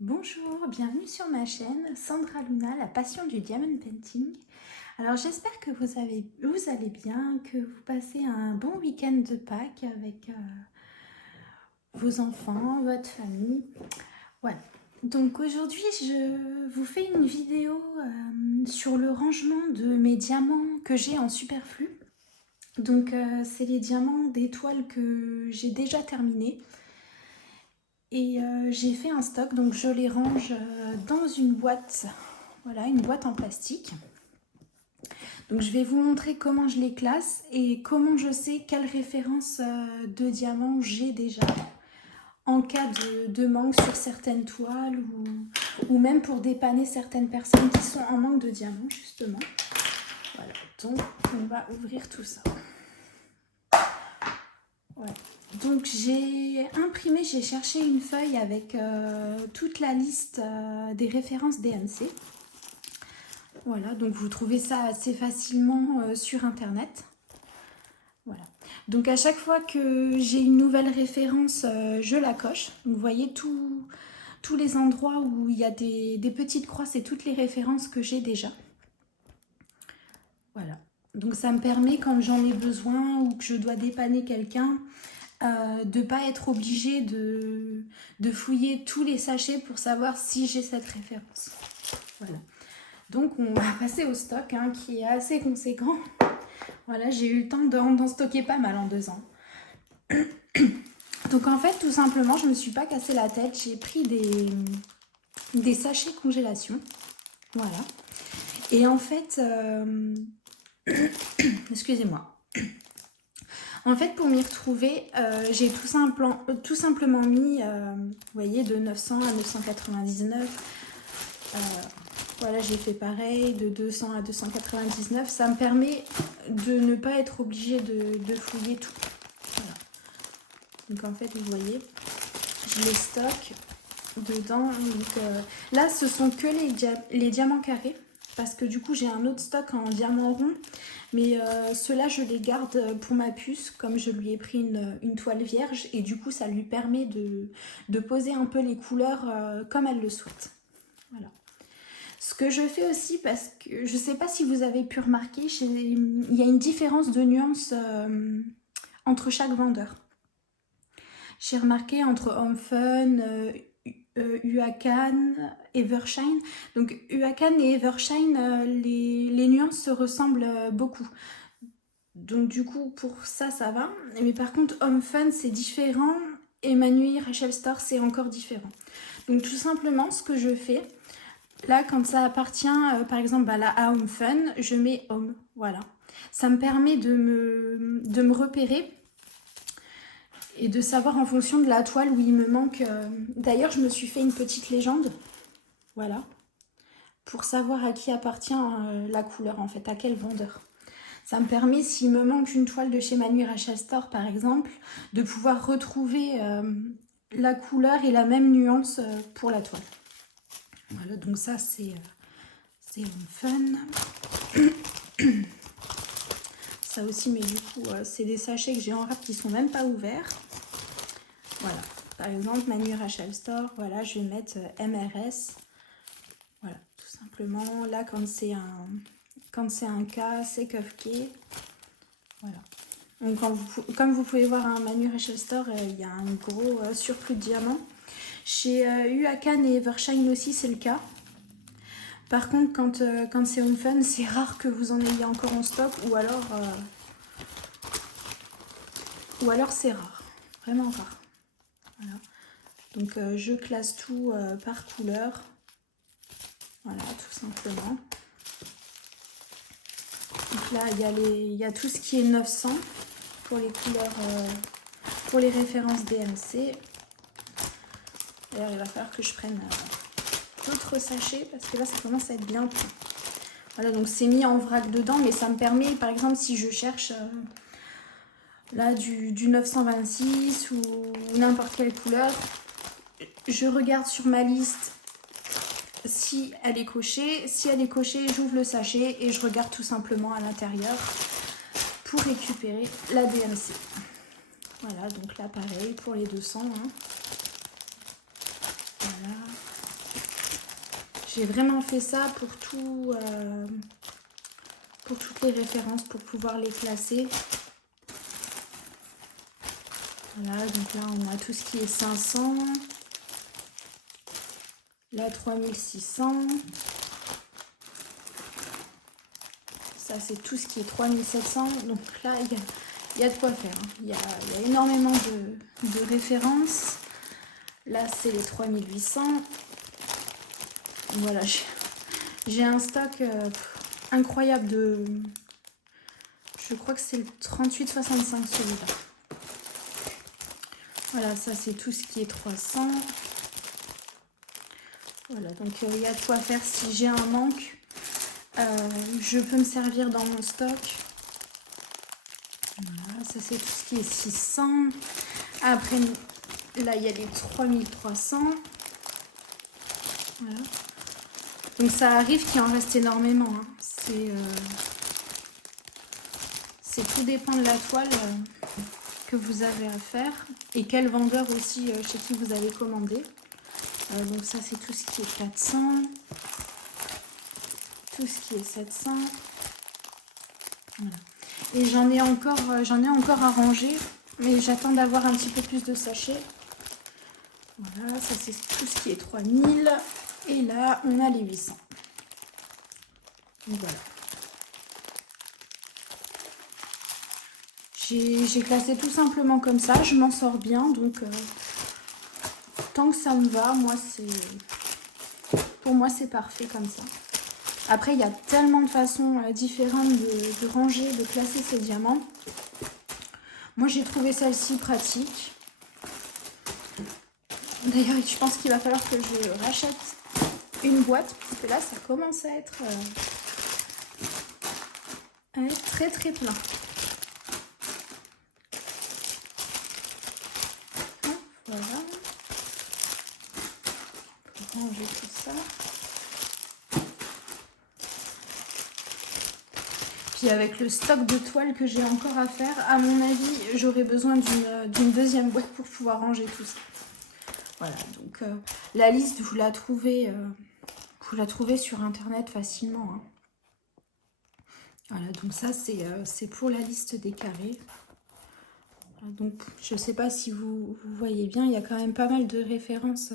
Bonjour, bienvenue sur ma chaîne Sandra Luna, la passion du diamond painting. Alors j'espère que vous allez bien, que vous passez un bon week-end de Pâques avec vos enfants, votre famille. Voilà. Donc aujourd'hui je vous fais une vidéo sur le rangement de mes diamants que j'ai en superflu. Donc c'est les diamants d'étoiles que j'ai déjà terminés. Et j'ai fait un stock, donc je les range dans une boîte, voilà, une boîte en plastique. Donc je vais vous montrer comment je les classe et comment je sais quelle référence de diamants j'ai déjà en cas de manque sur certaines toiles ou même pour dépanner certaines personnes qui sont en manque de diamants justement. Voilà, donc on va ouvrir tout ça. Ouais. Donc j'ai imprimé, j'ai cherché une feuille avec toute la liste des références DMC. Voilà, donc vous trouvez ça assez facilement sur internet. Voilà. Donc à chaque fois que j'ai une nouvelle référence, je la coche. Donc, vous voyez tous les endroits où il y a des petites croix, c'est toutes les références que j'ai déjà. Voilà. Donc ça me permet quand j'en ai besoin ou que je dois dépanner quelqu'un, de ne pas être obligée de fouiller tous les sachets pour savoir si j'ai cette référence. Voilà. Donc on va passer au stock qui est assez conséquent. Voilà, j'ai eu le temps d'en stocker pas mal en 2 ans. Donc en fait, tout simplement, je me suis pas cassé la tête. J'ai pris des sachets congélation. Voilà. Et en fait, excusez-moi. En fait, pour m'y retrouver, j'ai tout simplement mis, vous voyez, de 900 à 999. Voilà, j'ai fait pareil, de 200 à 299. Ça me permet de ne pas être obligée de fouiller tout. Voilà. Donc en fait, vous voyez, je les stocke dedans. Donc, là, ce sont que les diamants carrés. Parce que du coup, j'ai un autre stock en diamant rond. Mais ceux-là, je les garde pour ma puce, comme je lui ai pris une toile vierge. Et du coup, ça lui permet de poser un peu les couleurs comme elle le souhaite. Voilà. Ce que je fais aussi, parce que je ne sais pas si vous avez pu remarquer, il y a une différence de nuance entre chaque vendeur. J'ai remarqué entre Home Fun, Huacan, Evershine. Donc Huacan et Evershine, les nuances se ressemblent beaucoup. Donc du coup, pour ça, ça va. Mais par contre, Home Fun, c'est différent. Et Manui Rachel Store, c'est encore différent. Donc tout simplement, ce que je fais, là, quand ça appartient, par exemple, là, à Home Fun, je mets Home. Voilà. Ça me permet de me repérer et de savoir en fonction de la toile où il me manque. D'ailleurs, je me suis fait une petite légende. Voilà. Pour savoir à qui appartient la couleur, en fait, à quel vendeur. Ça me permet, s'il me manque une toile de chez Manu Rachel Store, par exemple, de pouvoir retrouver la couleur et la même nuance pour la toile. Voilà, donc ça, c'est Home Fun. Ça aussi, mais du coup, c'est des sachets que j'ai en rap qui sont même pas ouverts. Voilà. Par exemple, Manu Rachel Store, voilà, je vais mettre MRS. Voilà, tout simplement. Là, quand c'est un cas, c'est Kofke. Voilà. Donc, comme vous pouvez voir, un Manu Rachel Store, il y a un gros surplus de diamants. Chez Huacan et Evershine aussi, c'est le cas. Par contre, quand c'est Home Fun, c'est rare que vous en ayez encore en stock, ou alors c'est rare, vraiment rare. Voilà. Donc je classe tout par couleur. Voilà, tout simplement. Donc là, il y a tout ce qui est 900 pour les couleurs, pour les références DMC. D'ailleurs, il va falloir que je prenne d'autres sachets parce que là, ça commence à être bien plein. Voilà, donc c'est mis en vrac dedans, mais ça me permet, par exemple, si je cherche là du 926 ou n'importe quelle couleur, je regarde sur ma liste si elle est cochée. Si elle est cochée, j'ouvre le sachet et je regarde tout simplement à l'intérieur pour récupérer la DMC. Voilà, donc là pareil pour les 200. Voilà. J'ai vraiment fait ça pour toutes les références, pour pouvoir les classer. Voilà, donc là on a tout ce qui est 500. Là 3600. Ça c'est tout ce qui est 3700. Donc là il y a de quoi faire. Hein. Il y a énormément de références. Là c'est les 3800. Voilà, j'ai un stock incroyable de... Je crois que c'est le 3865 celui-là. Voilà, ça c'est tout ce qui est 300. Voilà, donc il y a de quoi faire si j'ai un manque. Je peux me servir dans mon stock. Voilà, ça c'est tout ce qui est 600. Après, là il y a les 3300. Voilà. Donc ça arrive qu'il en reste énormément. Hein. C'est tout dépend de la toile que vous avez à faire. Et quel vendeur aussi chez qui vous allez commander. Donc ça c'est tout ce qui est 400. Tout ce qui est 700. Voilà. Et j'en ai encore à ranger. Mais j'attends d'avoir un petit peu plus de sachets. Voilà, ça c'est tout ce qui est 3000. Et là, on a les 800. Donc voilà. J'ai classé tout simplement comme ça. Je m'en sors bien. Donc, tant que ça me va, pour moi, c'est parfait comme ça. Après, il y a tellement de façons différentes de ranger, de classer ces diamants. Moi, j'ai trouvé celle-ci pratique. D'ailleurs, je pense qu'il va falloir que je rachète une boîte. Parce que là, ça commence à être très très plein. Hop, voilà. Pour ranger tout ça. Puis avec le stock de toiles que j'ai encore à faire, à mon avis, j'aurai besoin d'une deuxième boîte pour pouvoir ranger tout ça. Voilà, donc la liste, vous la trouvez sur internet facilement. Hein. Voilà, donc ça c'est pour la liste des carrés. Voilà, donc je ne sais pas si vous voyez bien, il y a quand même pas mal de références.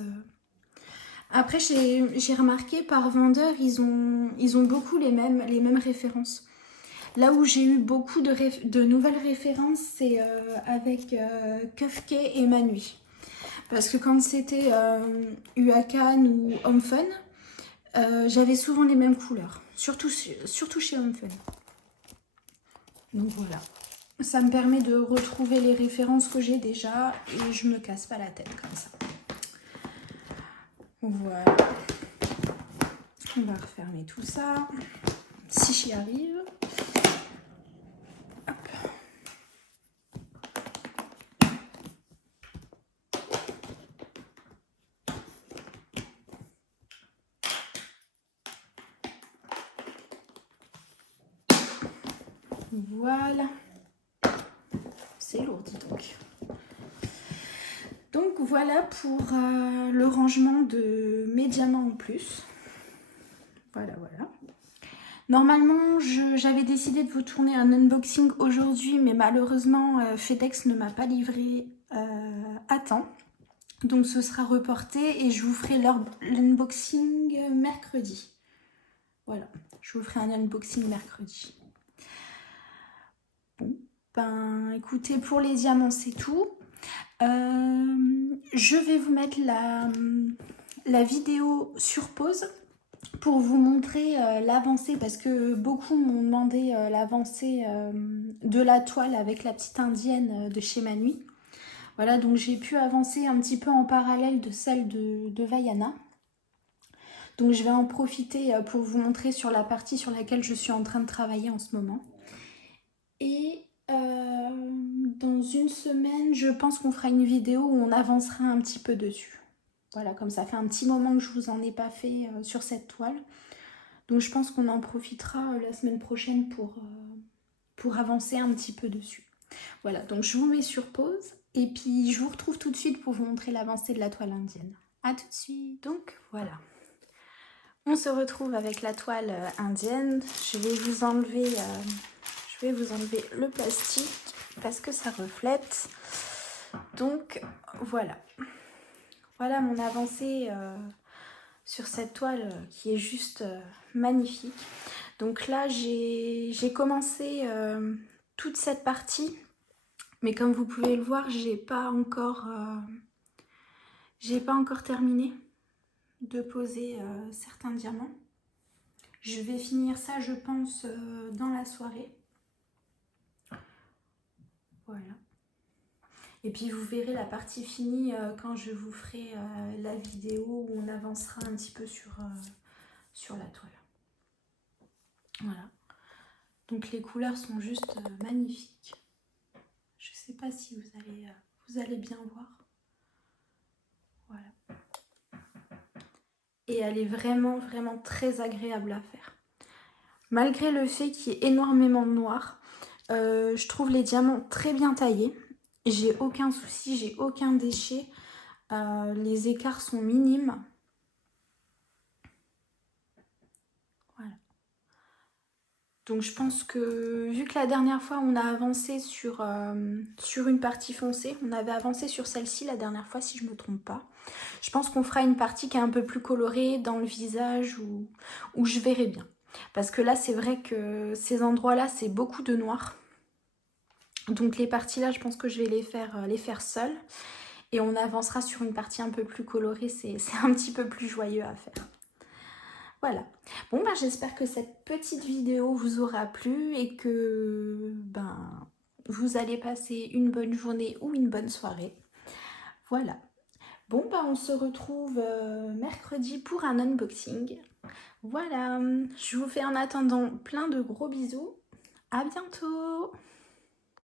Après, j'ai remarqué par vendeur, ils ont beaucoup les mêmes références. Là où j'ai eu beaucoup de nouvelles références, c'est avec Kufke et Manui. Parce que quand c'était Huacan ou Home Fun, j'avais souvent les mêmes couleurs. Surtout chez Home Fun. Donc voilà. Ça me permet de retrouver les références que j'ai déjà et je me casse pas la tête comme ça. Voilà. On va refermer tout ça. Si j'y arrive. Voilà. C'est lourd, dis donc. Donc voilà pour le rangement de mes diamants en plus. Voilà, voilà. Normalement, j'avais décidé de vous tourner un unboxing aujourd'hui, mais malheureusement, FedEx ne m'a pas livré à temps. Donc ce sera reporté et je vous ferai l'unboxing mercredi. Voilà, je vous ferai un unboxing mercredi. Bon, ben écoutez, pour les diamants, c'est tout. Je vais vous mettre la vidéo sur pause pour vous montrer l'avancée, parce que beaucoup m'ont demandé l'avancée de la toile avec la petite indienne de chez Manui. Voilà, donc j'ai pu avancer un petit peu en parallèle de celle de Vaiana. Donc je vais en profiter pour vous montrer sur la partie sur laquelle je suis en train de travailler en ce moment. Et dans une semaine, je pense qu'on fera une vidéo où on avancera un petit peu dessus. Voilà, comme ça fait un petit moment que je vous en ai pas fait sur cette toile. Donc je pense qu'on en profitera la semaine prochaine pour avancer un petit peu dessus. Voilà, donc je vous mets sur pause et puis je vous retrouve tout de suite pour vous montrer l'avancée de la toile indienne. A tout de suite. Donc voilà. On se retrouve avec la toile indienne. Je vais vous enlever le plastique parce que ça reflète. Donc voilà. Voilà mon avancée sur cette toile qui est juste magnifique. Donc là j'ai commencé toute cette partie, mais comme vous pouvez le voir, j'ai pas encore terminé de poser certains diamants. Je vais finir ça, je pense, dans la soirée. Voilà. Et puis vous verrez la partie finie quand je vous ferai la vidéo où on avancera un petit peu sur la toile. Voilà. Donc les couleurs sont juste magnifiques. Je ne sais pas si vous allez bien voir. Voilà. Et elle est vraiment, vraiment très agréable à faire. Malgré le fait qu'il y ait énormément de noir, je trouve les diamants très bien taillés. J'ai aucun souci, j'ai aucun déchet. Les écarts sont minimes. Voilà. Donc je pense que, vu que la dernière fois on a avancé sur une partie foncée, on avait avancé sur celle-ci la dernière fois si je ne me trompe pas. Je pense qu'on fera une partie qui est un peu plus colorée dans le visage où je verrai bien. Parce que là c'est vrai que ces endroits-là c'est beaucoup de noir. Donc les parties là je pense que je vais les faire seules. Et on avancera sur une partie un peu plus colorée, c'est un petit peu plus joyeux à faire. Voilà. Bon, ben, j'espère que cette petite vidéo vous aura plu et que vous allez passer une bonne journée ou une bonne soirée. Voilà. Bon, ben, on se retrouve mercredi pour un unboxing. Voilà. Je vous fais en attendant plein de gros bisous. À bientôt!